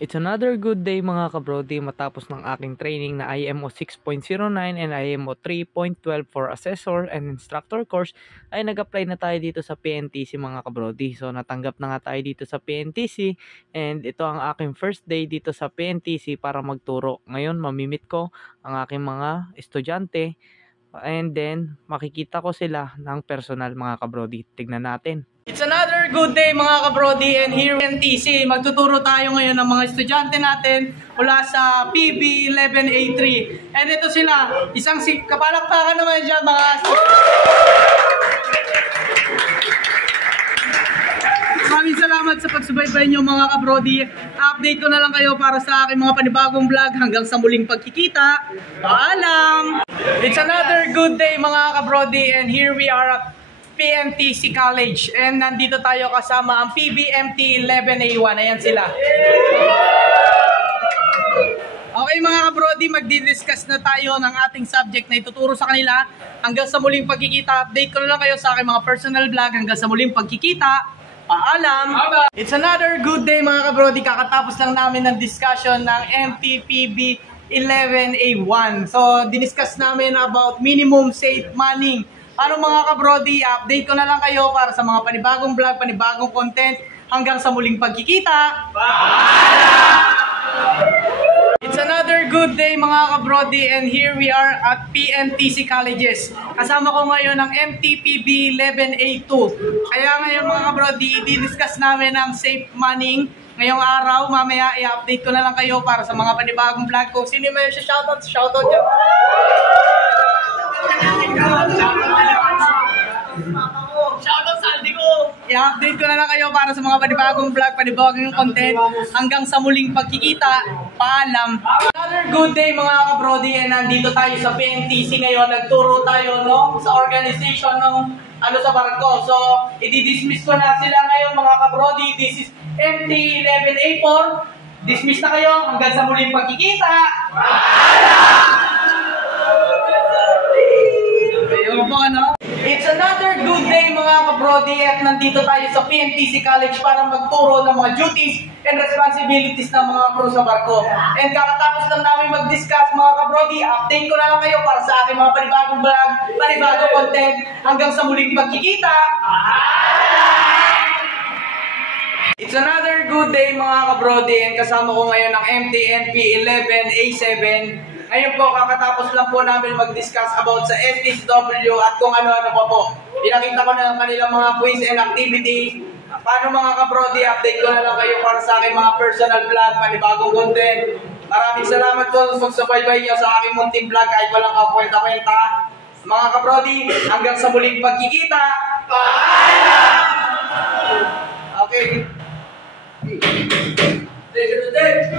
It's another good day mga kabrody matapos ng aking training na IMO 6.09 and IMO 3.12 for Assessor and Instructor course ay nag-apply na tayo dito sa PNTC mga kabrody. So natanggap na nga tayo dito sa PNTC and ito ang aking first day dito sa PNTC para magturo. Ngayon mamimit ko ang aking mga estudyante and then makikita ko sila ng personal mga kabrody. Tignan natin. It's another good day mga kabrody and here in TC, magtuturo tayo ngayon ng mga estudyante natin mula sa PB11A3. And ito sila, isang kapalakpakan naman dyan mga maraming salamat sa pagsubaybay nyo mga kabrody. Update ko na lang kayo para sa aking mga panibagong vlog. Hanggang sa muling pagkikita. Paalam! It's another good day mga kabrody and here we are at PNTC College and nandito tayo kasama ang PBMT11A1. Ayan sila. Okay mga kabrody, magdi-discuss na tayo ng ating subject na ituturo sa kanila. Hanggang sa muling pagkikita, update ko na lang kayo sa aking mga personal vlog. Hanggang sa muling pagkikita, paalam! It's another good day mga kabrody. Kakatapos lang namin ng discussion ng MTPB11A1. So, diniscuss namin about minimum safe manning. Paano mga kabrody, update ko na lang kayo para sa mga panibagong vlog, panibagong content. Hanggang sa muling pagkikita. Bye! It's another good day mga kabrody and here we are at PNTC Colleges. Kasama ko ngayon ang MTPB 11A2. Kaya ngayon mga kabrody, i-discuss namin ang safe manning. Ngayong araw, mamaya i-update ko na lang kayo para sa mga panibagong vlog ko. Sino may shoutout? Shoutout dyan. Shoutout sa Aldi ko. I-update ko na lang kayo para sa mga panibagong vlog, panibagong content. Hanggang sa muling pagkikita, paalam. Another good day mga kabrody and nandito tayo sa PNTC ngayon. Nagturo tayo sa organization ng sa barko. So, i-dismiss ko na sila ngayon mga kabrody. This is MT11A4. Dismiss na kayo hanggang sa muling pagkikita. Paalam! It's another good day mga kabrody at nandito tayo sa PNTC College para magturo ng mga duties and responsibilities ng mga crew sa barko. And kakatapos lang namin mag-discuss mga kabrody, update ko na lang kayo para sa aking mga panibagong vlog, panibagong content. Hanggang sa muling pagkikita. It's another good day mga kabrody and kasama ko ngayon ang MTNP11A7. Ngayon po, kakatapos lang po namin mag-discuss about sa STSW at kung ano-ano pa po. Pinakita ko na lang kanilang mga quiz and activity. Paano mga kabrody, update ko na lang kayo para sa aking mga personal vlog, panibagong content. Maraming salamat po sa pagsubaybay niyo sa aking munting vlog kahit walang kakwenta-kwenta. Mga kabrody, hanggang sa muling pagkikita. Paalam! Okay. Today.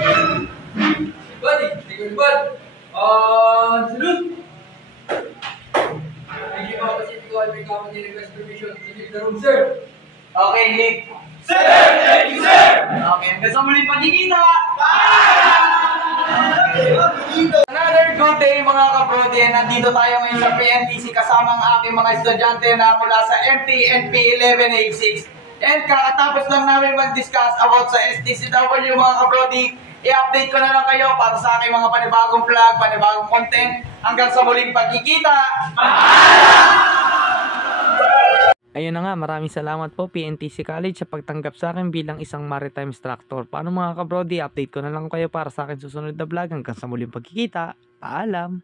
Buddy, take your salute! Thank you mga Pacifico at may kapag request permission to leave the room, sir. Okay, Nick. Sir! Thank you, sir! Okay, hanggang sa muling pagkikita! Another good day mga kabrody. Nandito tayo ngayon sa PNTC kasama ang aking mga estudyante na mula sa MTNP1186. And kakatapos lang namin mag-discuss about sa STCW mga kabrody. I-update ko na lang kayo para sa aking mga panibagong vlog, panibagong content. Hanggang sa muling pagkikita. Ayun na nga, maraming salamat po PNTC College sa pagtanggap sa akin bilang isang maritime instructor. Paano mga kabrody, update ko na lang kayo para sa akin susunod na vlog. Hanggang sa muling pagkikita. Paalam!